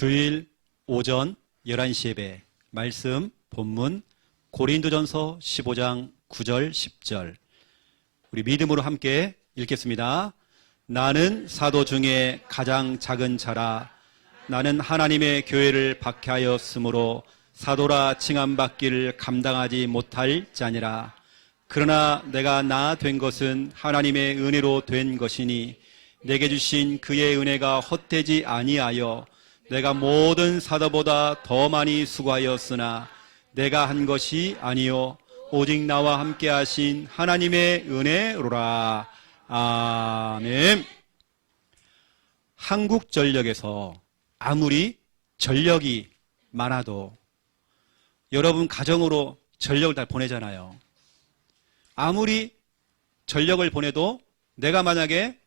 주일 오전 11시 예배 말씀 본문 고린도전서 15장 9절 10절 우리 믿음으로 함께 읽겠습니다. 나는 사도 중에 가장 작은 자라. 나는 하나님의 교회를 박해하였으므로 사도라 칭함받기를 감당하지 못할 자니라. 그러나 내가 나 된 것은 하나님의 은혜로 된 것이니 내게 주신 그의 은혜가 헛되지 아니하여 내가 모든 사도보다 더 많이 수고하였으나 내가 한 것이 아니요 오직 나와 함께 하신 하나님의 은혜로라. 아멘. 한국전력에서 아무리 전력이 많아도 여러분 가정으로 전력을 다 보내잖아요. 아무리 전력을 보내도 내가 만약에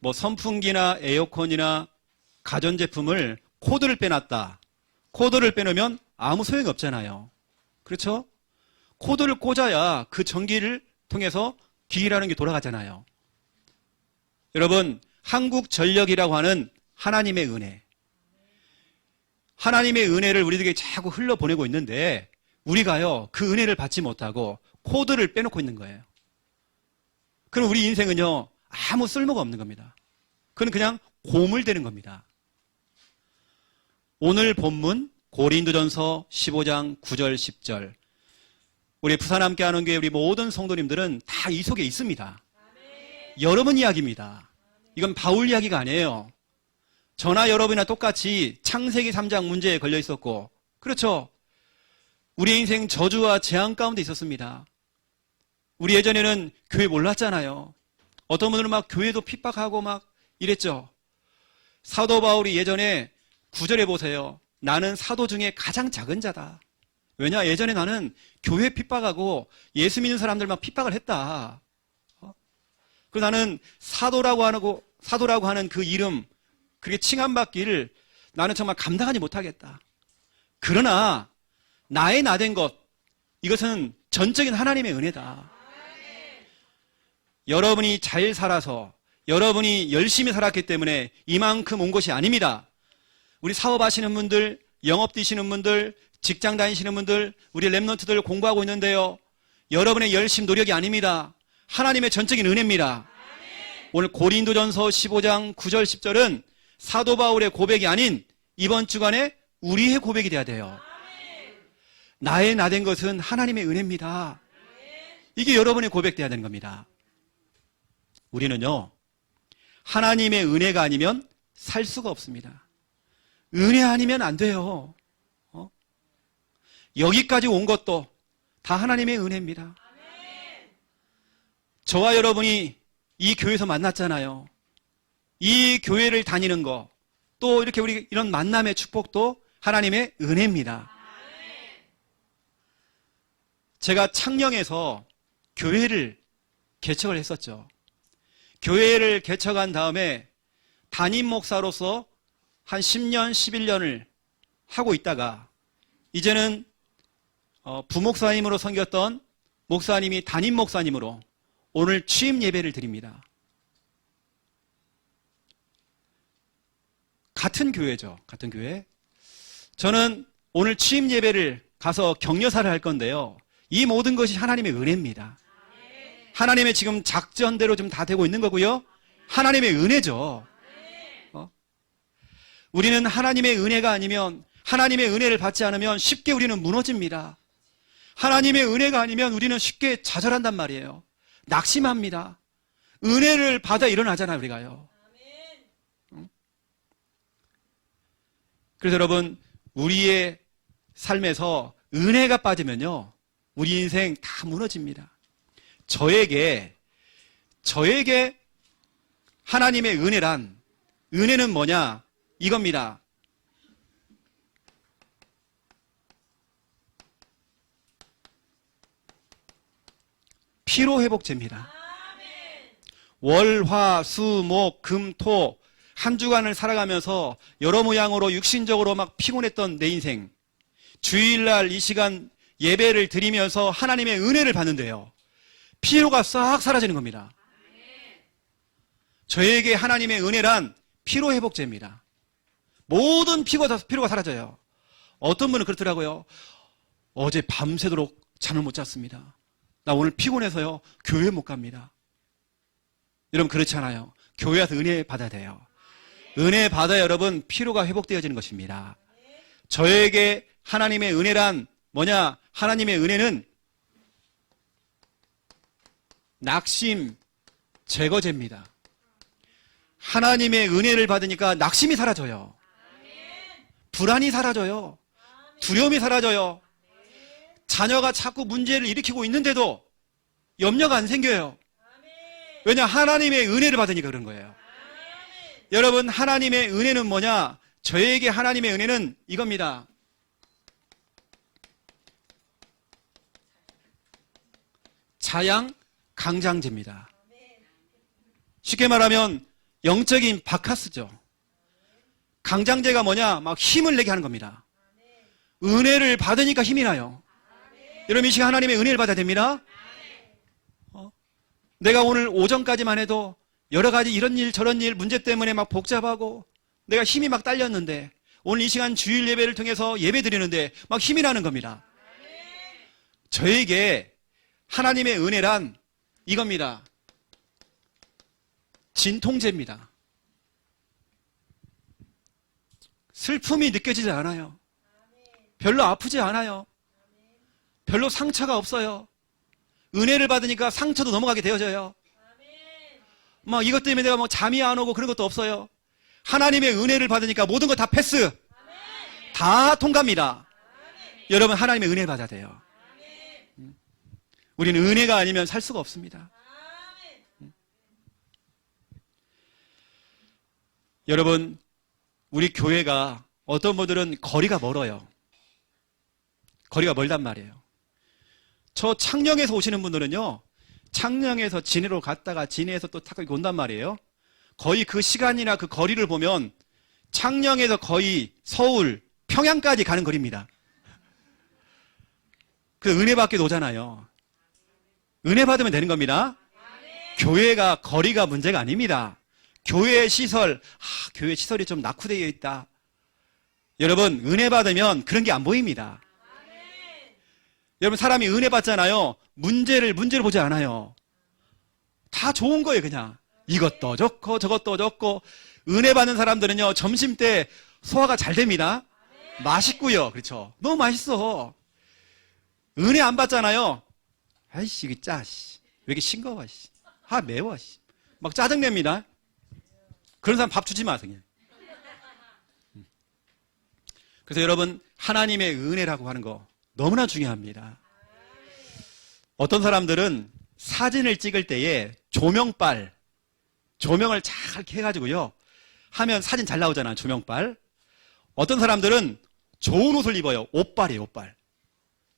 뭐 선풍기나 에어컨이나 가전제품을 코드를 빼놨다. 코드를 빼놓으면 아무 소용이 없잖아요. 그렇죠? 코드를 꽂아야 그 전기를 통해서 기기라는 게 돌아가잖아요. 여러분, 한국전력이라고 하는 하나님의 은혜. 하나님의 은혜를 우리들에게 자꾸 흘러보내고 있는데 우리가요, 그 은혜를 받지 못하고 코드를 빼놓고 있는 거예요. 그럼 우리 인생은요, 아무 쓸모가 없는 겁니다. 그건 그냥 고물되는 겁니다. 오늘 본문 고린도전서 15장 9절 10절 우리 부산 함께하는 교회 우리 모든 성도님들은 다 이 속에 있습니다. 여러분 이야기입니다. 이건 바울 이야기가 아니에요. 저나 여러분이나 똑같이 창세기 3장 문제에 걸려 있었고, 그렇죠? 우리 인생 저주와 재앙 가운데 있었습니다. 우리 예전에는 교회 몰랐잖아요. 어떤 분들은 막 교회도 핍박하고 막 이랬죠. 사도 바울이 예전에 9절에 보세요. 나는 사도 중에 가장 작은 자다. 왜냐? 예전에 나는 교회 핍박하고 예수 믿는 사람들 막 핍박을 했다. 그래서 나는 사도라고 하는 그 이름, 그렇게 칭함받기를 나는 정말 감당하지 못하겠다. 그러나 나의 나 된 것, 이것은 전적인 하나님의 은혜다. 여러분이 잘 살아서 여러분이 열심히 살았기 때문에 이만큼 온 것이 아닙니다. 우리 사업하시는 분들, 영업 뛰시는 분들, 직장 다니시는 분들, 우리 랩런트들 공부하고 있는데요. 여러분의 열심 노력이 아닙니다. 하나님의 전적인 은혜입니다. 오늘 고린도전서 15장 9절 10절은 사도 바울의 고백이 아닌 이번 주간에 우리의 고백이 돼야 돼요. 나의 나 된 것은 하나님의 은혜입니다. 이게 여러분의 고백돼야 되는 겁니다. 우리는요, 하나님의 은혜가 아니면 살 수가 없습니다. 은혜 아니면 안 돼요. 여기까지 온 것도 다 하나님의 은혜입니다. 저와 여러분이 이 교회에서 만났잖아요. 이 교회를 다니는 거, 또 이렇게 우리 이런 만남의 축복도 하나님의 은혜입니다. 제가 창녕에서 교회를 개척을 했었죠. 교회를 개척한 다음에 담임 목사로서 한 10년, 11년을 하고 있다가 이제는 부목사님으로 섬겼던 목사님이 담임 목사님으로 오늘 취임 예배를 드립니다. 같은 교회죠. 같은 교회. 저는 오늘 취임 예배를 가서 격려사를 할 건데요. 이 모든 것이 하나님의 은혜입니다. 하나님의 지금 작전대로 좀 다 되고 있는 거고요. 하나님의 은혜죠. 우리는 하나님의 은혜가 아니면, 하나님의 은혜를 받지 않으면 쉽게 우리는 무너집니다. 하나님의 은혜가 아니면 우리는 쉽게 좌절한단 말이에요. 낙심합니다. 은혜를 받아 일어나잖아요, 우리가요. 그래서 여러분, 우리의 삶에서 은혜가 빠지면요, 우리 인생 다 무너집니다. 저에게 하나님의 은혜란, 은혜는 뭐냐? 이겁니다. 피로회복제입니다. 월, 화, 수, 목, 금, 토 한 주간을 살아가면서 여러 모양으로 육신적으로 막 피곤했던 내 인생, 주일날 이 시간 예배를 드리면서 하나님의 은혜를 받는데요, 피로가 싹 사라지는 겁니다. 저에게 하나님의 은혜란 피로회복제입니다. 모든 피로가 사라져요. 어떤 분은 그렇더라고요. 어제 밤새도록 잠을 못 잤습니다. 나 오늘 피곤해서요, 교회 못 갑니다. 여러분, 그렇지 않아요. 교회 와서 은혜 받아야 돼요. 은혜 받아야 여러분 피로가 회복되어지는 것입니다. 저에게 하나님의 은혜란 뭐냐? 하나님의 은혜는 낙심 제거제입니다. 하나님의 은혜를 받으니까 낙심이 사라져요. 불안이 사라져요. 두려움이 사라져요. 자녀가 자꾸 문제를 일으키고 있는데도 염려가 안 생겨요. 왜냐? 하나님의 은혜를 받으니까 그런 거예요. 여러분, 하나님의 은혜는 뭐냐? 저에게 하나님의 은혜는 이겁니다. 자양 강장제입니다. 쉽게 말하면 영적인 바카스죠. 강장제가 뭐냐? 막 힘을 내게 하는 겁니다. 은혜를 받으니까 힘이 나요. 여러분, 이 시간 하나님의 은혜를 받아야 됩니다. 내가 오늘 오전까지만 해도 여러 가지 이런 일 저런 일 문제 때문에 막 복잡하고 내가 힘이 막 딸렸는데 오늘 이 시간 주일 예배를 통해서 예배 드리는데 막 힘이 나는 겁니다. 저에게 하나님의 은혜란 이겁니다. 진통제입니다. 슬픔이 느껴지지 않아요. 별로 아프지 않아요. 별로 상처가 없어요. 은혜를 받으니까 상처도 넘어가게 되어져요. 막 이것 때문에 내가 뭐 잠이 안 오고 그런 것도 없어요. 하나님의 은혜를 받으니까 모든 거 다 패스. 다 통과합니다. 여러분, 하나님의 은혜를 받아야 돼요. 우리는 은혜가 아니면 살 수가 없습니다. 여러분, 우리 교회가 어떤 분들은 거리가 멀어요. 거리가 멀단 말이에요. 저 창녕에서 오시는 분들은요, 창녕에서 진해로 갔다가 진해에서 또 타고 온단 말이에요. 거의 그 시간이나 그 거리를 보면 창녕에서 거의 서울, 평양까지 가는 거리입니다. 그 은혜 받기도 오잖아요. 은혜 받으면 되는 겁니다. 교회가 거리가 문제가 아닙니다. 교회 시설, 교회 시설이 좀 낙후되어 있다. 여러분, 은혜 받으면 그런 게 안 보입니다. 여러분, 사람이 은혜 받잖아요. 문제를 보지 않아요. 다 좋은 거예요, 그냥. 이것도 좋고 저것도 좋고. 은혜 받는 사람들은요, 점심 때 소화가 잘 됩니다. 맛있고요. 그렇죠. 너무 맛있어. 은혜 안 받잖아요. 아이씨, 이게 짜. 왜 이렇게 싱거워. 매워. 막 짜증냅니다. 그런 사람 밥 주지 마세요. 그래서 여러분, 하나님의 은혜라고 하는 거 너무나 중요합니다. 어떤 사람들은 사진을 찍을 때에 조명을 잘 이렇게 해가지고요, 하면 사진 잘 나오잖아요. 조명빨. 어떤 사람들은 좋은 옷을 입어요. 옷빨이에요. 옷빨.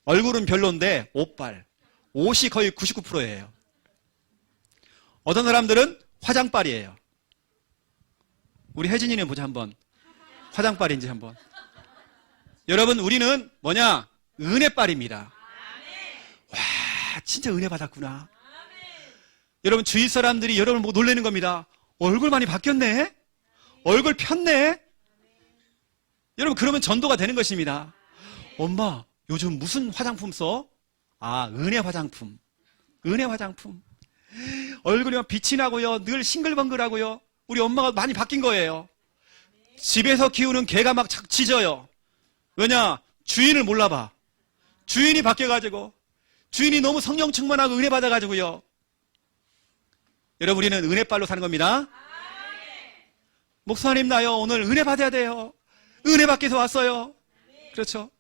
얼굴은 별론데 옷빨. 옷이 거의 99%예요. 어떤 사람들은 화장빨이에요. 우리 혜진이는 보자 한번. 화장빨인지 한번. 여러분, 우리는 뭐냐? 은혜빨입니다. 와, 진짜 은혜 받았구나. 여러분, 주위 사람들이 여러분을 보고 놀라는 겁니다. 얼굴 많이 바뀌었네? 얼굴 폈네? 여러분, 그러면 전도가 되는 것입니다. 엄마, 요즘 무슨 화장품 써? 은혜 화장품. 은혜 화장품. 얼굴이 막 빛이 나고요. 늘 싱글벙글하고요. 우리 엄마가 많이 바뀐 거예요. 집에서 키우는 개가 막 짖어요. 왜냐? 주인을 몰라봐. 주인이 바뀌어가지고, 주인이 너무 성령 충만하고 은혜 받아가지고요. 여러분, 우리는 은혜빨로 사는 겁니다. 목사님, 나요. 오늘 은혜 받아야 돼요. 은혜 받기 위해서 왔어요. 그렇죠?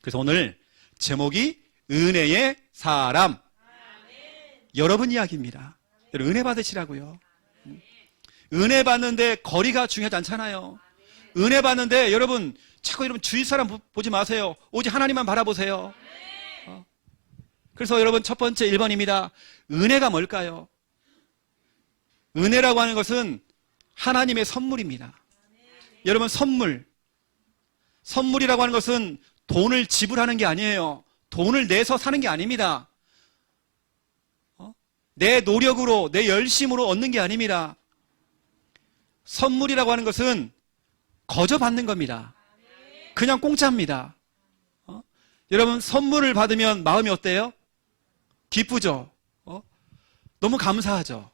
그래서 오늘 제목이 은혜의 사람. 여러분 이야기입니다. 여러분, 은혜 받으시라고요. 은혜 받는데 거리가 중요하지 않잖아요. 은혜 받는데 여러분, 자꾸 여러분 주위 사람 보지 마세요. 오직 하나님만 바라보세요. 그래서 여러분, 첫 번째 1번입니다. 은혜가 뭘까요? 은혜라고 하는 것은 하나님의 선물입니다. 여러분, 선물이라고 하는 것은 돈을 지불하는 게 아니에요. 돈을 내서 사는 게 아닙니다. 내 노력으로, 내 열심으로 얻는 게 아닙니다. 선물이라고 하는 것은 거저 받는 겁니다. 그냥 공짜입니다. 여러분 선물을 받으면 마음이 어때요? 기쁘죠? 너무 감사하죠?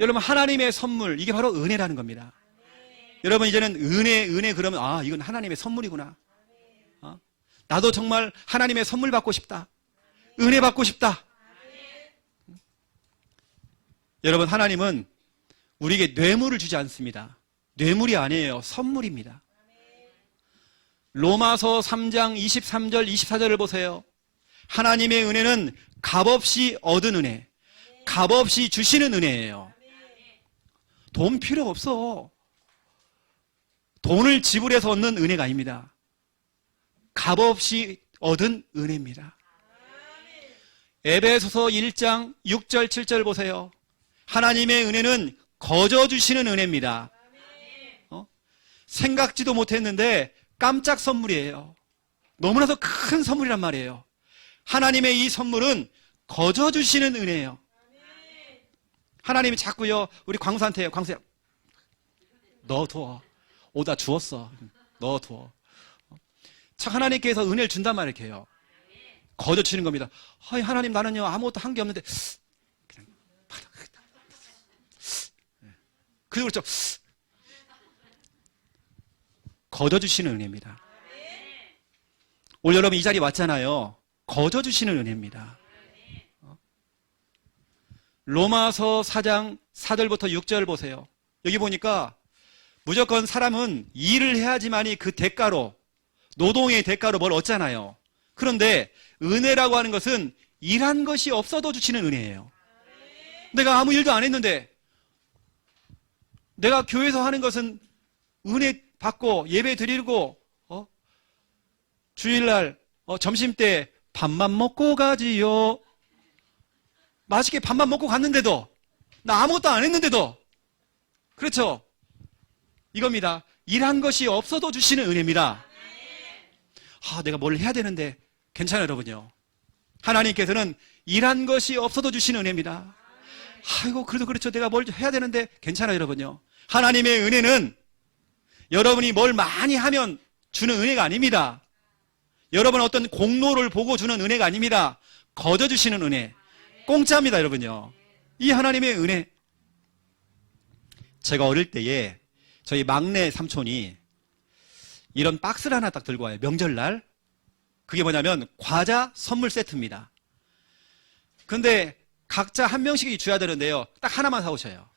여러분 하나님의 선물, 이게 바로 은혜라는 겁니다. 여러분 이제는 은혜 그러면 아 이건 하나님의 선물이구나. 나도 정말 하나님의 선물 받고 싶다. 은혜 받고 싶다. 여러분 하나님은 우리에게 뇌물을 주지 않습니다. 뇌물이 아니에요. 선물입니다. 로마서 3장 23절 24절을 보세요. 하나님의 은혜는 값없이 얻은 은혜, 값없이 주시는 은혜예요. 돈 필요 없어. 돈을 지불해서 얻는 은혜가 아닙니다. 값없이 얻은 은혜입니다. 에베소서 1장 6절 7절 보세요. 하나님의 은혜는 거저 주시는 은혜입니다. 생각지도 못했는데 깜짝 선물이에요. 너무나도 큰 선물이란 말이에요. 하나님의 이 선물은 거저 주시는 은혜예요. 하나님이 자꾸요 우리 광수한테 광수야 넣어둬. 오다 주었어. 넣어둬. 참 하나님께서 은혜를 준단 말이에요. 이렇게요. 거저 주시는 겁니다. 하나님 나는요 아무것도 한 게 없는데 그냥 받아. 그리고 그렇죠. 거저 주시는 은혜입니다. 오늘 여러분 이 자리에 왔잖아요. 거저 주시는 은혜입니다. 로마서 4장 4절부터 6절 보세요. 여기 보니까 무조건 사람은 일을 해야지만이 그 대가로 노동의 대가로 뭘 얻잖아요. 그런데 은혜라고 하는 것은 일한 것이 없어도 주시는 은혜예요. 내가 아무 일도 안 했는데 내가 교회에서 하는 것은 은혜 받고 예배 드리고 주일날 점심때 밥만 먹고 가지요. 맛있게 밥만 먹고 갔는데도 나 아무것도 안 했는데도 그렇죠? 이겁니다. 일한 것이 없어도 주시는 은혜입니다. 내가 뭘 해야 되는데 괜찮아요 여러분요. 하나님께서는 일한 것이 없어도 주시는 은혜입니다. 아이고 그래도 그렇죠. 내가 뭘 해야 되는데 괜찮아요 여러분요. 하나님의 은혜는 여러분이 뭘 많이 하면 주는 은혜가 아닙니다. 여러분 어떤 공로를 보고 주는 은혜가 아닙니다. 거저 주시는 은혜. 공짜입니다 여러분요. 이 하나님의 은혜. 제가 어릴 때에 저희 막내 삼촌이 이런 박스를 하나 딱 들고 와요. 명절날. 그게 뭐냐면 과자 선물 세트입니다. 근데 각자 한 명씩 줘야 되는데요. 딱 하나만 사오셔요.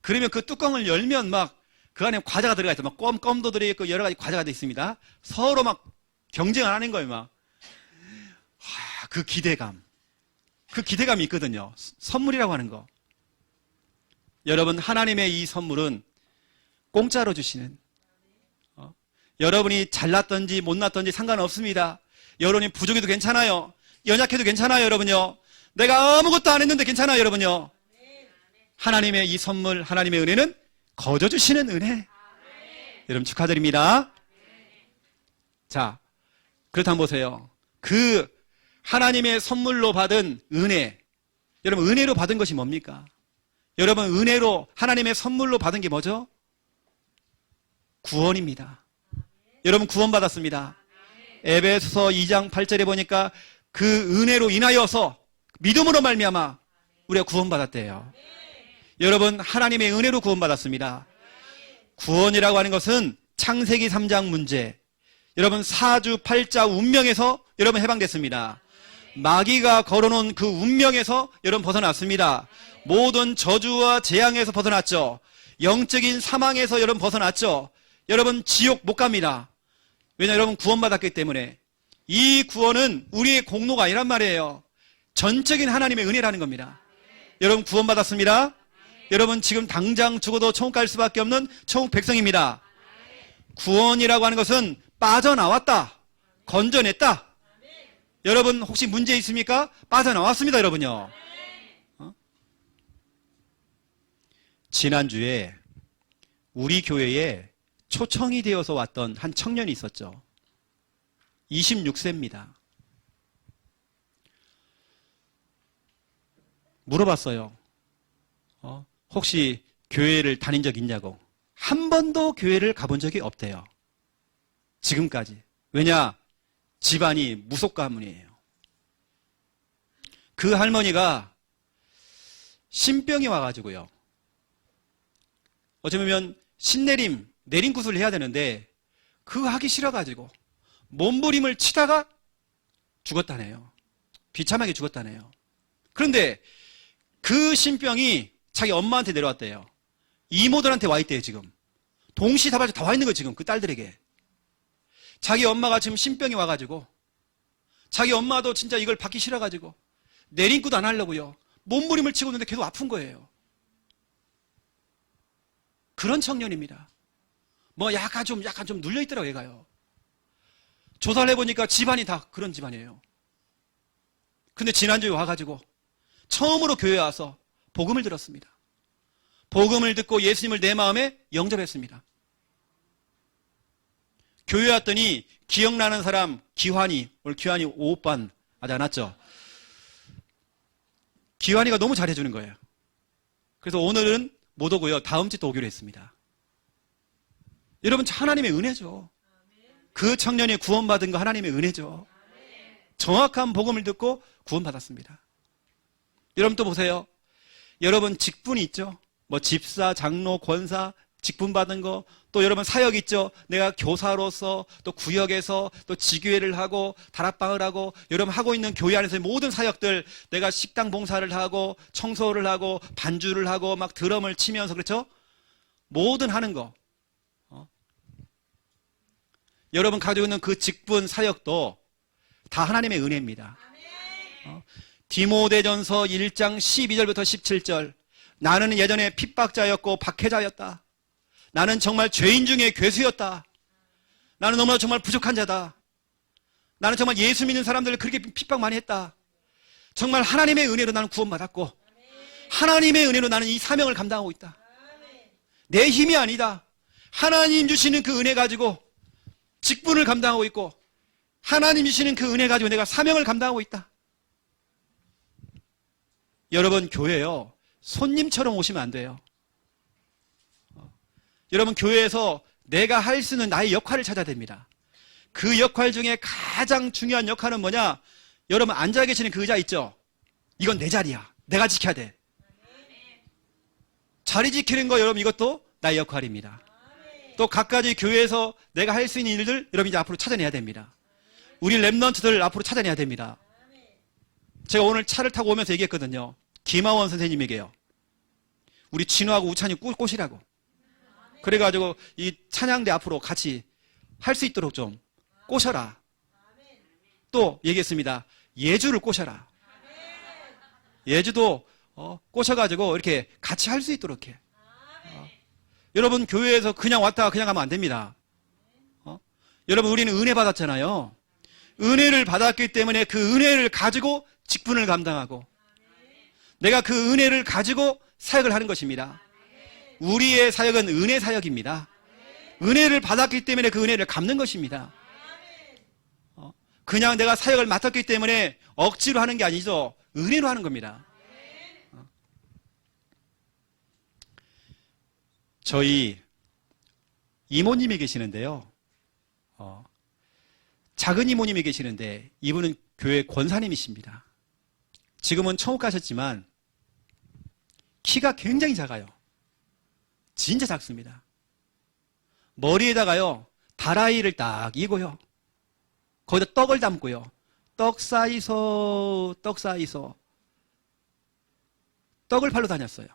그러면 그 뚜껑을 열면 막 그 안에 과자가 들어가 있어요. 막 껌도 들어있고 여러 가지 과자가 있습니다. 서로 막 경쟁을 하는 거예요. 막. 그 기대감. 그 기대감이 있거든요. 선물이라고 하는 거. 여러분 하나님의 이 선물은 공짜로 주시는 여러분이 잘났던지 못났던지 상관없습니다. 여러분이 부족해도 괜찮아요. 연약해도 괜찮아요 여러분요. 내가 아무것도 안 했는데 괜찮아요 여러분요. 하나님의 이 선물 하나님의 은혜는 거저 주시는 은혜. 여러분 축하드립니다. 자 그렇다면 보세요. 그 하나님의 선물로 받은 은혜, 여러분 은혜로 받은 것이 뭡니까? 여러분 은혜로 하나님의 선물로 받은 게 뭐죠? 구원입니다. 여러분 구원 받았습니다. 에베소서 2장 8절에 보니까 그 은혜로 인하여서 믿음으로 말미암아 우리가 구원 받았대요. 여러분 하나님의 은혜로 구원 받았습니다. 구원이라고 하는 것은 창세기 3장 문제, 여러분 사주 팔자 운명에서 여러분 해방됐습니다. 마귀가 걸어놓은 그 운명에서 여러분 벗어났습니다. 모든 저주와 재앙에서 벗어났죠. 영적인 사망에서 여러분 벗어났죠. 여러분 지옥 못 갑니다. 왜냐 여러분 구원받았기 때문에. 이 구원은 우리의 공로가 아니란 말이에요. 전적인 하나님의 은혜라는 겁니다. 여러분 구원받았습니다. 여러분 지금 당장 죽어도 천국 갈 수밖에 없는 천국 백성입니다. 구원이라고 하는 것은 빠져나왔다, 건져냈다. 여러분 혹시 문제 있습니까? 빠져나왔습니다 여러분요. 지난주에 우리 교회에 초청이 되어서 왔던 한 청년이 있었죠. 26세입니다. 물어봤어요. 혹시 교회를 다닌 적 있냐고. 한 번도 교회를 가본 적이 없대요. 지금까지. 왜냐? 집안이 무속 가문이에요. 그 할머니가 신병이 와가지고요. 어쩌면 신내림, 내림굿을 해야 되는데 그거 하기 싫어가지고 몸부림을 치다가 죽었다네요. 비참하게 죽었다네요. 그런데 그 신병이 자기 엄마한테 내려왔대요. 이모들한테 와 있대요, 지금. 동시다발적 다 와 있는 거예요, 지금. 그 딸들에게. 자기 엄마가 지금 신병이 와가지고 자기 엄마도 진짜 이걸 받기 싫어가지고 내림굿 안 하려고요. 몸부림을 치고 있는데 계속 아픈 거예요. 그런 청년입니다. 뭐 약간 좀 눌려있더라고요, 얘가요. 조사를 해보니까 집안이 다 그런 집안이에요. 근데 지난주에 와가지고 처음으로 교회에 와서 복음을 들었습니다. 복음을 듣고 예수님을 내 마음에 영접했습니다. 교회 왔더니 기억나는 사람 기환이, 오늘 기환이 5반 아직 안 왔죠? 기환이가 너무 잘해주는 거예요. 그래서 오늘은 못 오고요. 다음 주 또 오기로 했습니다. 여러분, 하나님의 은혜죠. 그 청년이 구원받은 거 하나님의 은혜죠. 정확한 복음을 듣고 구원받았습니다. 여러분 또 보세요. 여러분 직분이 있죠. 뭐 집사, 장로, 권사 직분 받은 거, 또 여러분 사역 있죠. 내가 교사로서 또 구역에서 또 지교회를 하고 다락방을 하고 여러분 하고 있는 교회 안에서의 모든 사역들, 내가 식당 봉사를 하고 청소를 하고 반주를 하고 막 드럼을 치면서, 그렇죠? 모든 하는 거, 여러분 가지고 있는 그 직분 사역도 다 하나님의 은혜입니다. 디모데전서 1장 12절부터 17절. 나는 예전에 핍박자였고 박해자였다. 나는 정말 죄인 중에 괴수였다. 나는 너무나 정말 부족한 자다. 나는 정말 예수 믿는 사람들을 그렇게 핍박 많이 했다. 정말 하나님의 은혜로 나는 구원받았고 하나님의 은혜로 나는 이 사명을 감당하고 있다. 내 힘이 아니다. 하나님 주시는 그 은혜 가지고 직분을 감당하고 있고 하나님 주시는 그 은혜 가지고 내가 사명을 감당하고 있다. 여러분, 교회요, 손님처럼 오시면 안 돼요. 여러분, 교회에서 내가 할 수 있는 나의 역할을 찾아야 됩니다. 그 역할 중에 가장 중요한 역할은 뭐냐? 여러분 앉아 계시는 그 의자 있죠? 이건 내 자리야. 내가 지켜야 돼. 자리 지키는 거, 여러분, 이것도 나의 역할입니다. 또 각가지 교회에서 내가 할 수 있는 일들 여러분 이제 앞으로 찾아내야 됩니다. 우리 랩런트들 앞으로 찾아내야 됩니다. 제가 오늘 차를 타고 오면서 얘기했거든요. 김하원 선생님에게요. 우리 진우하고 우찬이 꼬시라고. 그래가지고 이 찬양대 앞으로 같이 할 수 있도록 좀 꼬셔라. 또 얘기했습니다. 예주를 꼬셔라. 예주도 꼬셔가지고 이렇게 같이 할 수 있도록 해. 여러분, 교회에서 그냥 왔다가 그냥 가면 안 됩니다. 여러분, 우리는 은혜 받았잖아요. 은혜를 받았기 때문에 그 은혜를 가지고 직분을 감당하고 내가 그 은혜를 가지고 사역을 하는 것입니다. 우리의 사역은 은혜 사역입니다. 은혜를 받았기 때문에 그 은혜를 갚는 것입니다. 그냥 내가 사역을 맡았기 때문에 억지로 하는 게 아니죠. 은혜로 하는 겁니다. 저희 이모님이 계시는데요. 작은 이모님이 계시는데 이분은 교회 권사님이십니다. 지금은 천국 가셨지만 키가 굉장히 작아요. 진짜 작습니다. 머리에다가요 다라이를 딱 이고요. 거기다 떡을 담고요. 떡 쌓이소 떡 쌓이소 떡을 팔러 다녔어요.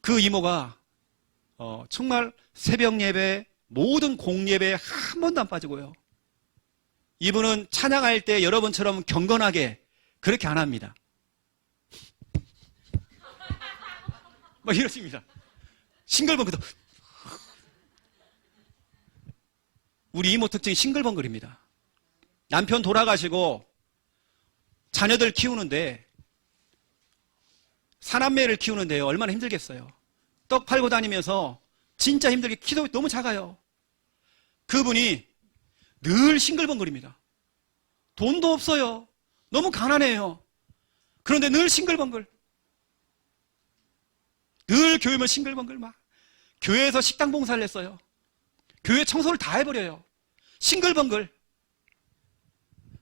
그 이모가 정말 새벽 예배, 모든 공예배에 한 번도 안 빠지고요. 이분은 찬양할 때 여러분처럼 경건하게 그렇게 안 합니다. 막 이렇습니다. 싱글벙글도. 우리 이모 특징이 싱글벙글입니다. 남편 돌아가시고 자녀들 키우는데, 사남매를 키우는데요, 얼마나 힘들겠어요. 떡 팔고 다니면서 진짜 힘들게, 키도 너무 작아요. 그분이 늘 싱글벙글입니다. 돈도 없어요. 너무 가난해요. 그런데 늘 싱글벙글. 늘 교회면 싱글벙글 막. 교회에서 식당 봉사를 했어요. 교회 청소를 다 해버려요. 싱글벙글.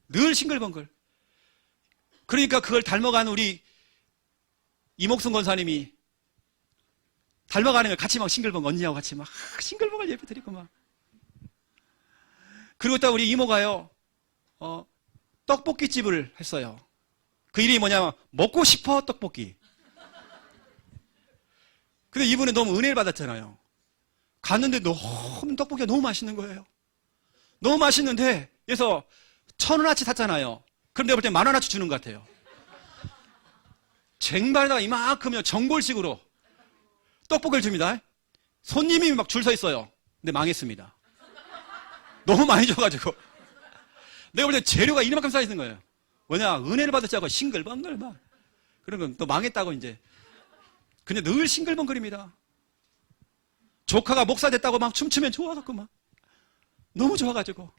늘 싱글벙글. 그러니까 그걸 닮아가는 우리 이목순 권사님이 닮아가는 걸 같이 막 싱글벙글, 언니하고 같이 막 싱글벙글 예배 드리고 막. 그리고 또 우리 이모가요, 떡볶이집을 했어요. 그 이름이 뭐냐면, 먹고 싶어 떡볶이. 근데 이분은 너무 은혜를 받았잖아요. 갔는데 너무 떡볶이가 너무 맛있는 거예요. 너무 맛있는데, 그래서 1,000원어치 샀잖아요. 그럼 내가 볼 때 10,000원어치 주는 것 같아요. 쟁반에다가 이만큼요, 전골식으로 떡볶이를 줍니다. 손님이 막 줄 서 있어요. 근데 망했습니다. 너무 많이 줘가지고. 내가 볼 때 재료가 이만큼 쌓여있는 거예요. 뭐냐, 은혜를 받았자고 싱글벙글 막. 그러면 또 망했다고 이제. 근데 늘 싱글벙글입니다. 조카가 목사 됐다고 막 춤추면 좋아갖고 막. 너무 좋아가지고.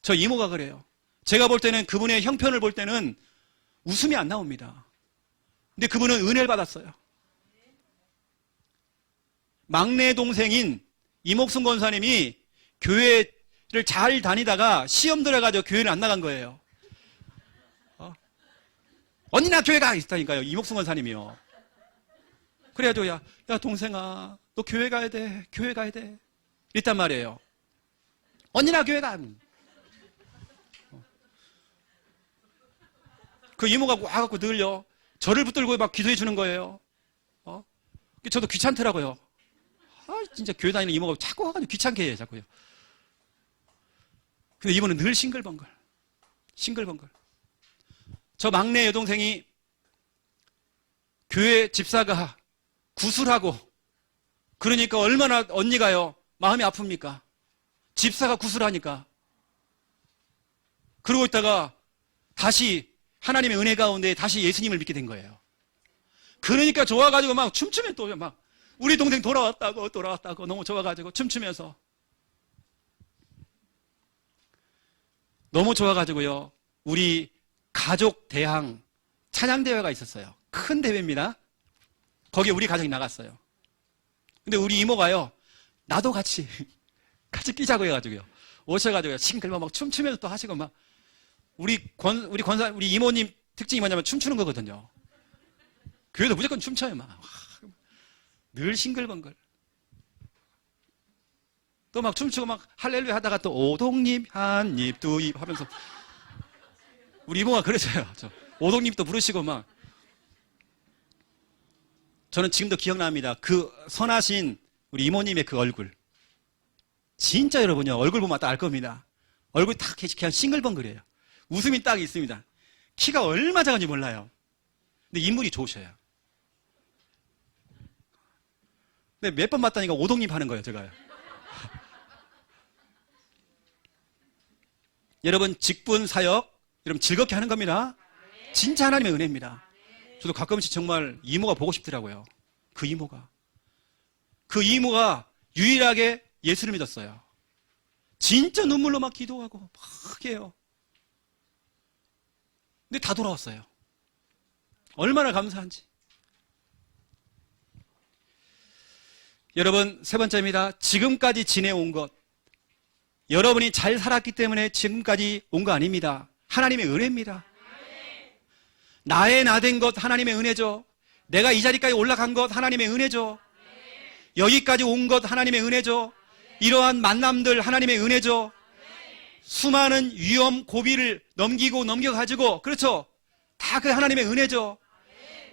저 이모가 그래요. 제가 볼 때는 그분의 형편을 볼 때는 웃음이 안 나옵니다. 근데 그분은 은혜를 받았어요. 막내 동생인 이목순 권사님이 교회를 잘 다니다가 시험 들어가지고 교회를 안 나간 거예요. 언니나 교회 가! 있다니까요. 이목순 권사님이요. 그래가지고 야 동생아, 너 교회 가야 돼. 교회 가야 돼. 이랬단 말이에요. 언니나 교회 가! 그 이모가 와갖고 늘요, 저를 붙들고 막 기도해 주는 거예요. 저도 귀찮더라고요. 진짜 교회 다니는 이모가 자꾸 와가지고 귀찮게 해요, 자꾸요. 근데 이모는 늘 싱글벙글. 싱글벙글. 저 막내 여동생이 교회 집사가 구술하고, 그러니까 얼마나 언니가요, 마음이 아픕니까? 집사가 구술하니까. 그러고 있다가 다시 하나님의 은혜 가운데 다시 예수님을 믿게 된 거예요. 그러니까 좋아가지고 막 춤추면 또 막 우리 동생 돌아왔다고 너무 좋아가지고 춤추면서. 너무 좋아가지고요, 우리 가족 대항 찬양 대회가 있었어요. 큰 대회입니다. 거기에 우리 가족이 나갔어요. 근데 우리 이모가요, 나도 같이 끼자고 해가지고요, 오셔가지고요, 싱글벙글 막 춤추면서 또 하시고 막. 우리 이모님 특징이 뭐냐면 춤추는 거거든요. 교회도 무조건 춤춰요, 막. 늘 싱글벙글. 또 막 춤추고 막 할렐루야 하다가 또 오동잎 한 입 두 입 하면서. 우리 이모가 그러셔요. 오동잎도 부르시고 막. 저는 지금도 기억납니다. 그 선하신 우리 이모님의 그 얼굴. 진짜 여러분요, 얼굴 보면 딱 알 겁니다. 얼굴이 딱 그냥 싱글벙글이에요. 웃음이 딱 있습니다. 키가 얼마 작은지 몰라요. 근데 인물이 좋으셔요. 근데 몇 번 봤다니까 오동잎 하는 거예요, 제가요. 여러분, 직분 사역, 여러분 즐겁게 하는 겁니다. 진짜 하나님의 은혜입니다. 저도 가끔씩 정말 이모가 보고 싶더라고요. 그 이모가 유일하게 예수를 믿었어요. 진짜 눈물로 막 기도하고 막 해요. 근데 다 돌아왔어요. 얼마나 감사한지. 여러분, 세 번째입니다. 지금까지 지내온 것. 여러분이 잘 살았기 때문에 지금까지 온 거 아닙니다. 하나님의 은혜입니다. 나의 나된 것 하나님의 은혜죠. 내가 이 자리까지 올라간 것 하나님의 은혜죠. 여기까지 온 것 하나님의 은혜죠. 이러한 만남들 하나님의 은혜죠. 수많은 위험 고비를 넘겨가지고, 그렇죠, 다 그 하나님의 은혜죠.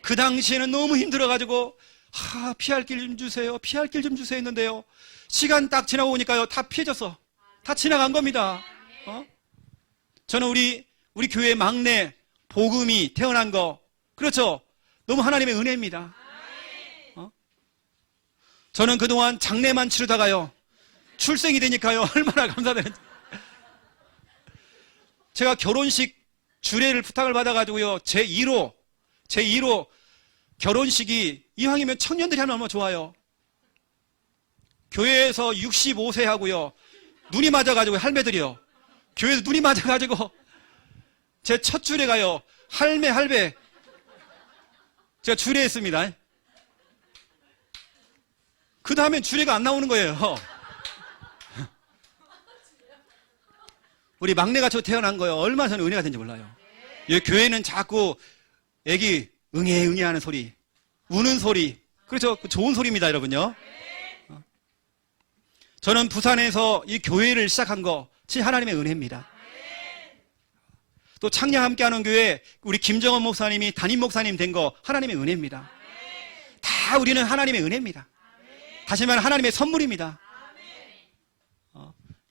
그 당시에는 너무 힘들어가지고 피할 길 좀 주세요, 피할 길 좀 주세요 했는데요, 시간 딱 지나고 보니까요, 다 피해져서 다 지나간 겁니다. 저는 우리 교회 막내 복음이 태어난 거, 그렇죠, 너무 하나님의 은혜입니다. 저는 그동안 장례만 치르다가요, 출생이 되니까요, 얼마나 감사되는지. 제가 결혼식 주례를 부탁을 받아가지고요, 제2로 결혼식이 이왕이면 청년들이 하면 얼마나 좋아요. 교회에서 65세 하고요, 눈이 맞아가지고 할매들이요, 교회에서 눈이 맞아가지고 제 첫 주례가요, 할매 제가 주례했습니다. 그 다음엔 주례가 안 나오는 거예요. 우리 막내가 저 태어난 거예요. 얼마나 저는 은혜가 된지 몰라요. 이 교회는 자꾸 애기 응애 하는 소리, 우는 소리, 그렇죠? 좋은 소리입니다, 여러분요. 저는 부산에서 이 교회를 시작한 것이 하나님의 은혜입니다. 또 창녕 함께하는 교회 우리 김정원 목사님이 담임 목사님 된 거 하나님의 은혜입니다. 다 우리는 하나님의 은혜입니다. 다시 말하면 하나님의 선물입니다.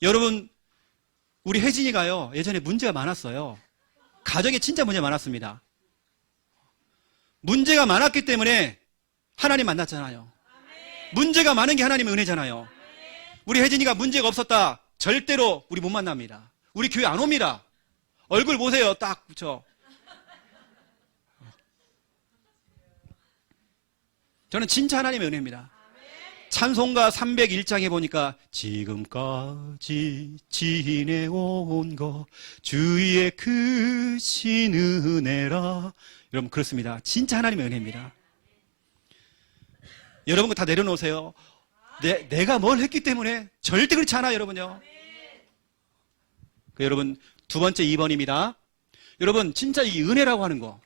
여러분, 우리 혜진이가요, 예전에 문제가 많았어요. 가정에 진짜 문제가 많았습니다. 문제가 많았기 때문에 하나님 만났잖아요. 문제가 많은 게 하나님의 은혜잖아요. 우리 혜진이가 문제가 없었다, 절대로 우리 못 만납니다. 우리 교회 안 옵니다. 얼굴 보세요. 딱 붙여. 저는 진짜 하나님의 은혜입니다. 찬송가 301장에 보니까 지금까지 지내온 거 주의 크신 은혜라. 여러분 그렇습니다. 진짜 하나님의 은혜입니다. 여러분 다 내려놓으세요. 내가 뭘 했기 때문에 절대 그렇지 않아요, 여러분요. 여러분 두 번째 2번입니다. 여러분 진짜 이 은혜라고 하는 거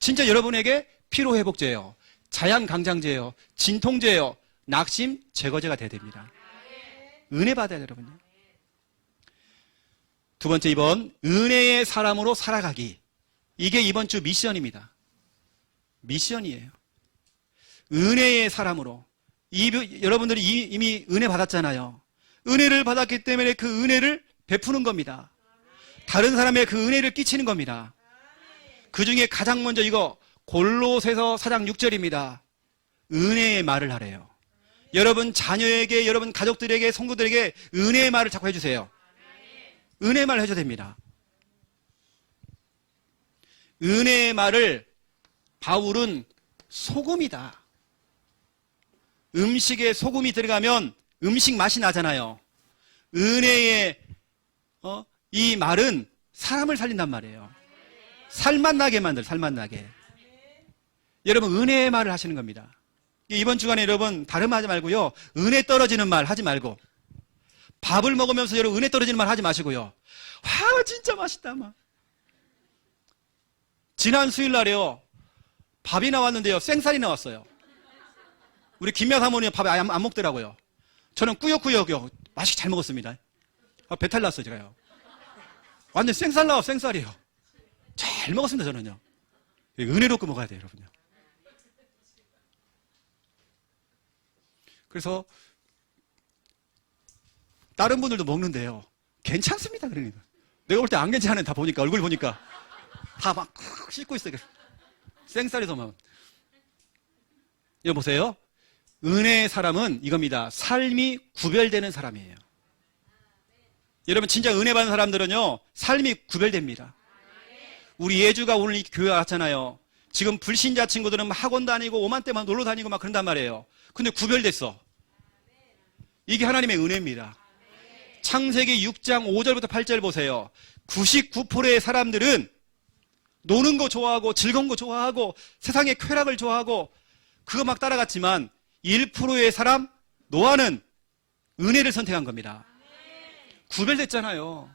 진짜 여러분에게 피로회복제예요, 자양강장제예요, 진통제예요, 낙심 제거제가 돼야 됩니다. 은혜 받아야 돼요, 여러분요. 두 번째 2번, 은혜의 사람으로 살아가기. 이게 이번 주 미션입니다. 미션이에요. 은혜의 사람으로. 여러분들이 이미 은혜 받았잖아요. 은혜를 받았기 때문에 그 은혜를 베푸는 겁니다. 다른 사람의 그 은혜를 끼치는 겁니다. 그 중에 가장 먼저 이거 골로새서 4장 6절입니다. 은혜의 말을 하래요. 여러분 자녀에게, 여러분 가족들에게, 성도들에게 은혜의 말을 자꾸 해주세요. 은혜의 말을 해줘야 됩니다. 은혜의 말을 바울은 소금이다. 음식에 소금이 들어가면 음식 맛이 나잖아요. 은혜의 이 말은 사람을 살린단 말이에요. 살맛 나게 만들, 살맛 나게. 여러분 은혜의 말을 하시는 겁니다. 이번 주간에 여러분 다른 말 하지 말고요, 은혜 떨어지는 말 하지 말고, 밥을 먹으면서 여러분 은혜 떨어지는 말 하지 마시고요. 와 진짜 맛있다 막. 지난 수요일 날에요, 밥이 나왔는데요, 생쌀이 나왔어요. 우리 김여 사모님 밥 안 먹더라고요. 저는 꾸역꾸역요 맛있게 잘 먹었습니다. 배탈 났어요 제가요. 완전 생쌀 나와, 생쌀이에요. 잘 먹었습니다 저는요. 은혜롭게 먹어야 돼요 여러분요. 그래서 다른 분들도 먹는데요, 괜찮습니다. 그러니까 내가 볼 때 안 괜찮은 다 보니까, 얼굴 보니까 다 막 씻고 있어요. 생쌀에서만. 이거 보세요. 은혜의 사람은 이겁니다. 삶이 구별되는 사람이에요. 여러분 진짜 은혜 받는 사람들은요 삶이 구별됩니다. 우리 예주가 오늘 이 교회 왔잖아요. 지금 불신자 친구들은 학원 다니고 오만때만 놀러 다니고 막 그런단 말이에요. 근데 구별됐어. 이게 하나님의 은혜입니다. 창세기 6장 5절부터 8절 보세요. 99%의 사람들은 노는 거 좋아하고 즐거운 거 좋아하고 세상의 쾌락을 좋아하고 그거 막 따라갔지만 1%의 사람, 노아는 은혜를 선택한 겁니다. 구별됐잖아요.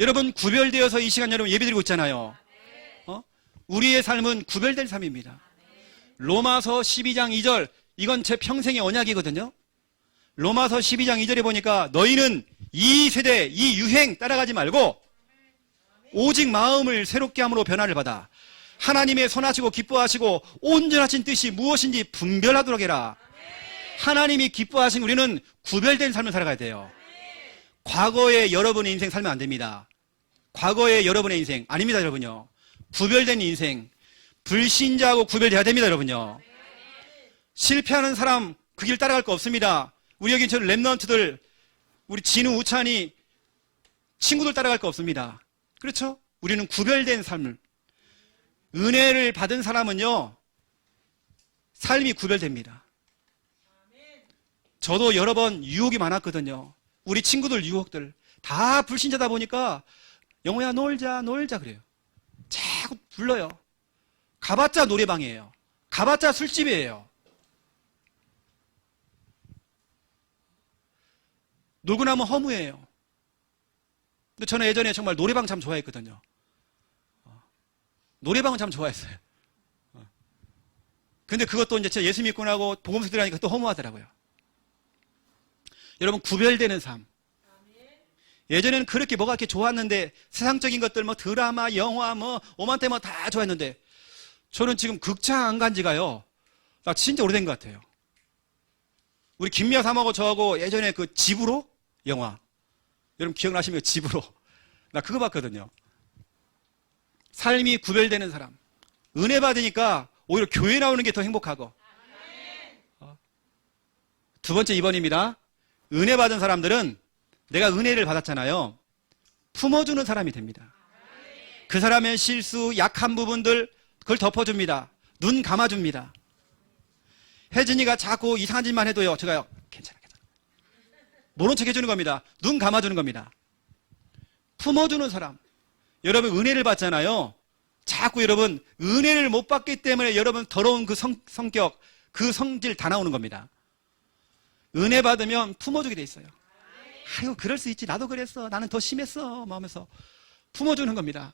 여러분 구별되어서 이 시간 여러분 예배드리고 있잖아요. 우리의 삶은 구별된 삶입니다. 로마서 12장 2절, 이건 제 평생의 언약이거든요. 로마서 12장 2절에 보니까 너희는 이 세대, 이 유행 따라가지 말고 오직 마음을 새롭게 함으로 변화를 받아 하나님의 선하시고 기뻐하시고 온전하신 뜻이 무엇인지 분별하도록 해라. 하나님이 기뻐하신 우리는 구별된 삶을 살아가야 돼요. 과거에 여러분의 인생 살면 안 됩니다. 과거에 여러분의 인생 아닙니다 여러분요. 구별된 인생, 불신자하고 구별돼야 됩니다 여러분요. 실패하는 사람 그 길 따라갈 거 없습니다. 우리 여기 저 랩넌트들, 우리 진우, 우찬이 친구들 따라갈 거 없습니다. 그렇죠? 우리는 구별된 삶을. 은혜를 받은 사람은요 삶이 구별됩니다. 저도 여러 번 유혹이 많았거든요. 우리 친구들 유혹들 다 불신자다 보니까 영호야 놀자 놀자 그래요. 자꾸 불러요. 가봤자 노래방이에요. 가봤자 술집이에요. 놀고 나면 허무해요. 근데 저는 예전에 정말 노래방 참 좋아했거든요. 노래방은 참 좋아했어요. 근데 그것도 이제 제가 예수 믿고 나고 복음서 들으니까 또 허무하더라고요. 여러분, 구별되는 삶. 예전에는 그렇게 뭐가 이렇게 좋았는데, 세상적인 것들, 뭐 드라마, 영화, 뭐 오만테 뭐 다 좋아했는데, 저는 지금 극장 안 간 지가요, 나 진짜 오래된 것 같아요. 우리 김미아 사모하고 저하고 예전에 그 집으로 영화, 여러분 기억나시면 집으로, 나 그거 봤거든요. 삶이 구별되는 사람. 은혜 받으니까 오히려 교회 나오는 게 더 행복하고. 두 번째 2번입니다. 은혜 받은 사람들은 내가 은혜를 받았잖아요, 품어주는 사람이 됩니다. 그 사람의 실수, 약한 부분들, 그걸 덮어줍니다. 눈 감아줍니다. 혜진이가 자꾸 이상한 짓만 해도요, 제가요, 괜찮아. 모른 척 해주는 겁니다. 눈 감아주는 겁니다. 품어주는 사람. 여러분, 은혜를 받잖아요. 자꾸 여러분, 은혜를 못 받기 때문에 여러분 더러운 그 성격, 그 성질 다 나오는 겁니다. 은혜 받으면 품어주게 돼 있어요. 아유, 그럴 수 있지. 나도 그랬어. 나는 더 심했어. 뭐 하면서 품어주는 겁니다.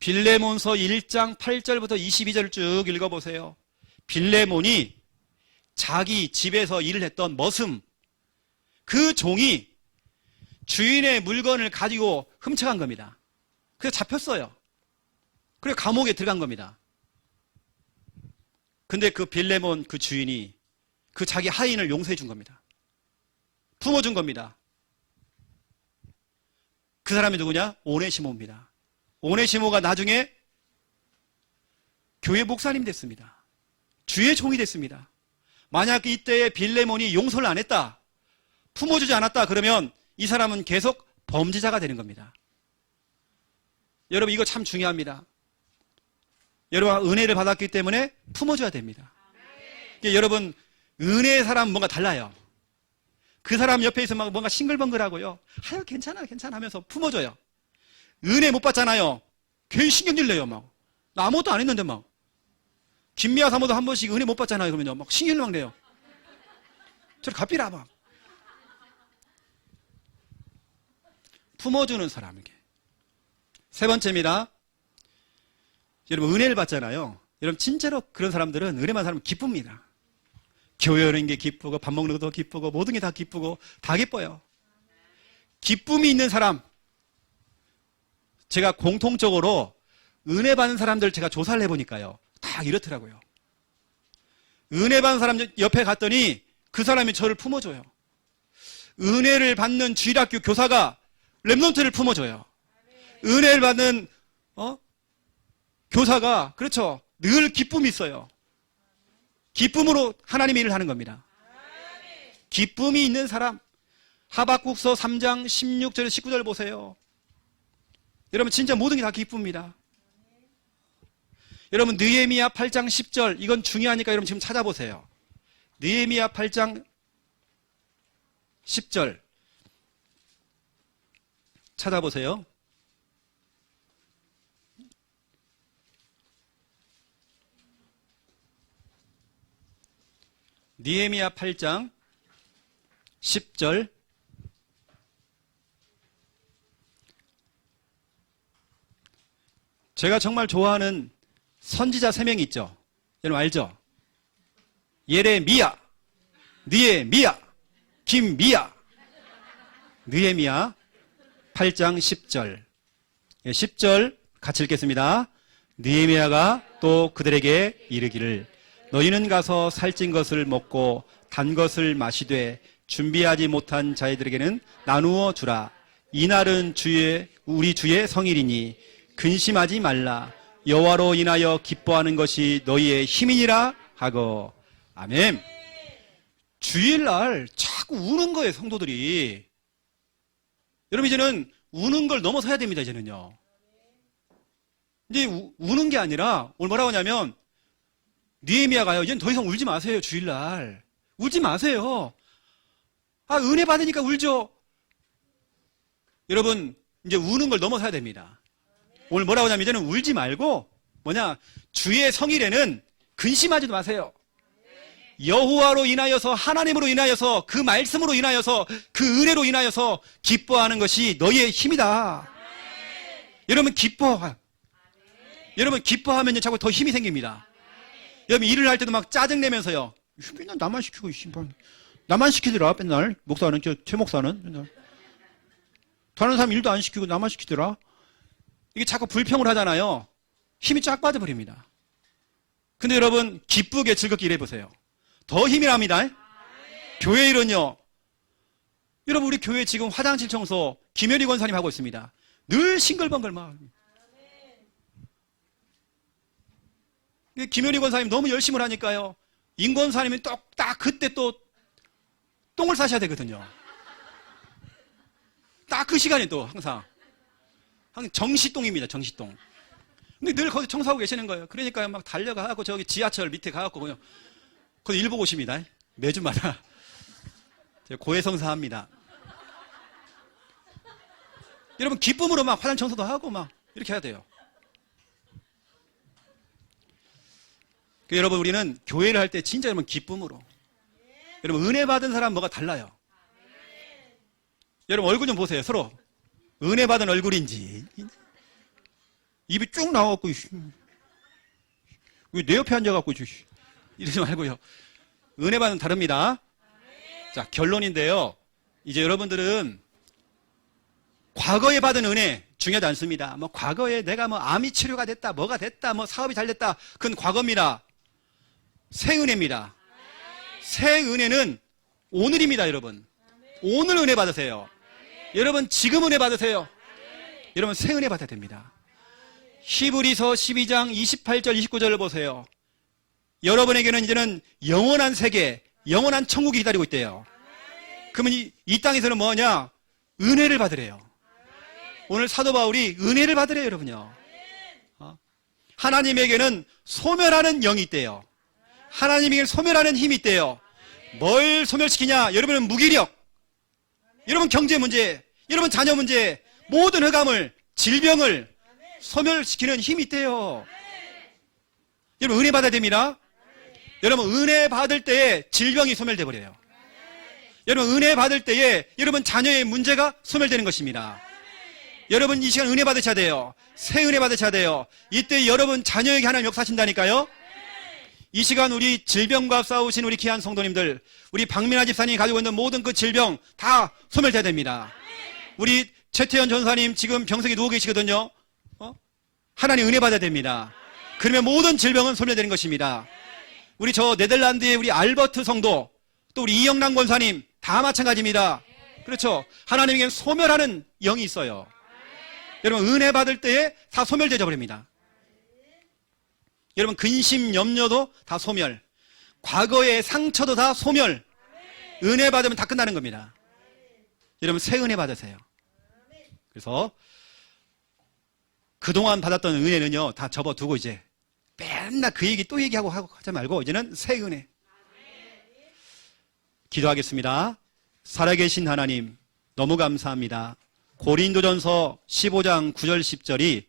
빌레몬서 1장 8절부터 22절 쭉 읽어보세요. 빌레몬이 자기 집에서 일을 했던 머슴, 그 종이 주인의 물건을 가지고 훔쳐간 겁니다. 그래서 잡혔어요. 그래서 감옥에 들어간 겁니다. 근데 그 빌레몬 그 주인이 그 자기 하인을 용서해 준 겁니다. 품어준 겁니다. 그 사람이 누구냐? 오네시모입니다. 오네시모가 나중에 교회 목사님 됐습니다. 주의 종이 됐습니다. 만약 이때에 빌레몬이 용서를 안 했다, 품어주지 않았다, 그러면 이 사람은 계속 범죄자가 되는 겁니다. 여러분, 이거 참 중요합니다. 여러분, 은혜를 받았기 때문에 품어줘야 됩니다. 여러분, 은혜의 사람은 뭔가 달라요. 그 사람 옆에 있으면 막 뭔가 싱글벙글하고요, 아유 괜찮아 하면서 품어줘요. 은혜 못 받잖아요. 괜히 신경질 내요. 막 나 아무것도 안 했는데, 막 김미아 사모도 한 번씩 은혜 못 받잖아요. 그러면요, 막 신경질 막 내요. 저리 갚이라. 막 품어주는 사람에게. 세 번째입니다. 여러분, 은혜를 받잖아요. 여러분, 진짜로 그런 사람들은, 은혜 받은 사람은 기쁩니다. 교회 오는 게 기쁘고, 밥 먹는 것도 기쁘고, 모든 게 다 기쁘고, 다 기뻐요. 기쁨이 있는 사람, 제가 공통적으로 은혜 받는 사람들 제가 조사를 해보니까요, 다 이렇더라고요. 은혜 받는 사람 옆에 갔더니 그 사람이 저를 품어줘요. 은혜를 받는 주일학교 교사가 렘넌트를 품어줘요. 은혜를 받는 교사가, 그렇죠, 늘 기쁨이 있어요. 기쁨으로 하나님의 일을 하는 겁니다. 기쁨이 있는 사람. 하박국서 3장 16절 19절 보세요. 여러분, 진짜 모든 게 다 기쁩니다. 여러분, 느헤미야 8장 10절, 이건 중요하니까 여러분 지금 찾아보세요. 느헤미야 8장 10절 찾아보세요. 느헤미야 8장 10절. 제가 정말 좋아하는 선지자 3명이 있죠. 여러분 알죠? 예레미야, 느헤미야, 김미야. 느헤미야 8장 10절. 10절 같이 읽겠습니다. 느헤미야가 또 그들에게 이르기를, 너희는 가서 살찐 것을 먹고 단 것을 마시되 준비하지 못한 자들에게는 나누어 주라. 이날은 우리 주의 성일이니 근심하지 말라. 여호와로 인하여 기뻐하는 것이 너희의 힘이니라 하고. 아멘. 주일날 자꾸 우는 거예요, 성도들이. 여러분, 이제는 우는 걸 넘어서야 됩니다. 이제는요, 이제 우는 게 아니라 오늘 뭐라고 하냐면, 느헤미야가요, 이제는 더 이상 울지 마세요. 주일날 울지 마세요. 아, 은혜 받으니까 울죠. 여러분, 이제 우는 걸 넘어서야 됩니다. 오늘 뭐라고 하냐면, 이제는 울지 말고 주의 성일에는 근심하지도 마세요. 여호와로 인하여서, 하나님으로 인하여서, 그 말씀으로 인하여서, 그 은혜로 인하여서 기뻐하는 것이 너희의 힘이다. 여러분 여러분 기뻐하면 자꾸 더 힘이 생깁니다. 여러분 일을 할 때도 막 짜증내면서요. 맨날 나만 시키고 나만 시키더라. 맨날 목사는 최 목사는 맨날 다른 사람 일도 안 시키고 나만 시키더라. 이게 자꾸 불평을 하잖아요. 힘이 쫙 빠져버립니다. 근데 여러분 기쁘게 즐겁게 일해보세요. 더 힘이 납니다. 교회 일은요. 여러분 우리 교회 지금 화장실 청소 김현희 권사님 하고 있습니다. 늘 싱글벙글 막. 김현희 권사님 너무 열심히 하니까요. 임 권사님이 딱 그때 또 똥을 싸셔야 되거든요. 딱 그 시간에 또 항상 정시똥입니다. 정시똥. 근데 늘 거기 청소하고 계시는 거예요. 그러니까 막 달려가고 저기 지하철 밑에 가갖고 그냥 거기 일 보고 오십니다. 매주마다. 제가 고해성사합니다. 여러분 기쁨으로 막 화장 청소도 하고 막 이렇게 해야 돼요. 여러분 우리는 교회를 할 때 진짜 여러분 기쁨으로. 여러분 은혜 받은 사람 뭐가 달라요. 여러분 얼굴 좀 보세요. 서로 은혜 받은 얼굴인지 입이 쭉 나와갖고 왜 내 옆에 앉아갖고 이러지 말고요. 은혜 받은 다릅니다. 자 결론인데요. 이제 여러분들은 과거에 받은 은혜 중요하지 않습니다. 뭐 과거에 내가 뭐 암이 치료가 됐다, 뭐가 됐다, 뭐 사업이 잘 됐다, 그건 과거입니다. 새 은혜입니다. 새 은혜는 오늘입니다, 여러분. 오늘 은혜 받으세요. 여러분 지금 은혜 받으세요. 여러분 새 은혜 받아야 됩니다. 히브리서 12장 28절 29절을 보세요. 여러분에게는 이제는 영원한 세계, 영원한 천국이 기다리고 있대요. 그러면 이 땅에서는 뭐냐? 은혜를 받으래요. 오늘 사도 바울이 은혜를 받으래요, 여러분요. 하나님에게는 소멸하는 영이 있대요. 하나님에게 소멸하는 힘이 있대요. 뭘 소멸시키냐? 여러분은 무기력, 여러분 경제 문제, 여러분 자녀 문제, 모든 흑암을, 질병을 소멸시키는 힘이 있대요. 여러분 은혜 받아야 됩니다. 여러분 은혜 받을 때에 질병이 소멸돼 버려요. 여러분 은혜 받을 때에 여러분 자녀의 문제가 소멸되는 것입니다. 여러분 이 시간 은혜 받으셔야 돼요. 새 은혜 받으셔야 돼요. 이때 여러분 자녀에게 하나님 역사하신다니까요. 이 시간 우리 질병과 싸우신 우리 귀한 성도님들, 우리 박민아 집사님이 가지고 있는 모든 그 질병 다 소멸돼야 됩니다. 우리 최태현 전사님 지금 병석에 누워 계시거든요. 하나님 은혜 받아야 됩니다. 그러면 모든 질병은 소멸되는 것입니다. 우리 저 네덜란드의 우리 알버트 성도, 또 우리 이영란 권사님 다 마찬가지입니다. 그렇죠? 하나님에게는 소멸하는 영이 있어요. 여러분 은혜 받을 때에 다 소멸되어 버립니다. 여러분 근심, 염려도 다 소멸, 과거의 상처도 다 소멸. 은혜 받으면 다 끝나는 겁니다. 여러분 새 은혜 받으세요. 그래서 그동안 받았던 은혜는요 다 접어두고 이제 맨날 그 얘기 또 얘기하고 하지 말고 이제는 새 은혜. 기도하겠습니다. 살아계신 하나님 너무 감사합니다. 고린도전서 15장 9절 10절이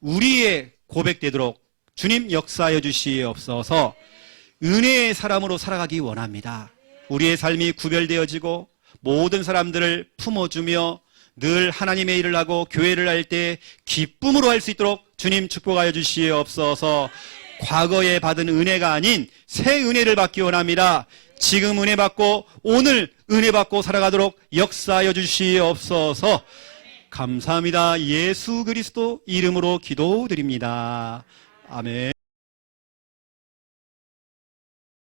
우리의 고백되도록 주님 역사해 주시옵소서. 은혜의 사람으로 살아가기 원합니다. 우리의 삶이 구별되어지고 모든 사람들을 품어주며 늘 하나님의 일을 하고 교회를 할 때 기쁨으로 할 수 있도록 주님 축복하여 주시옵소서. 과거에 받은 은혜가 아닌 새 은혜를 받기 원합니다. 지금 은혜 받고 오늘 은혜 받고 살아가도록 역사하여 주시옵소서. 감사합니다. 예수 그리스도 이름으로 기도드립니다. 아멘.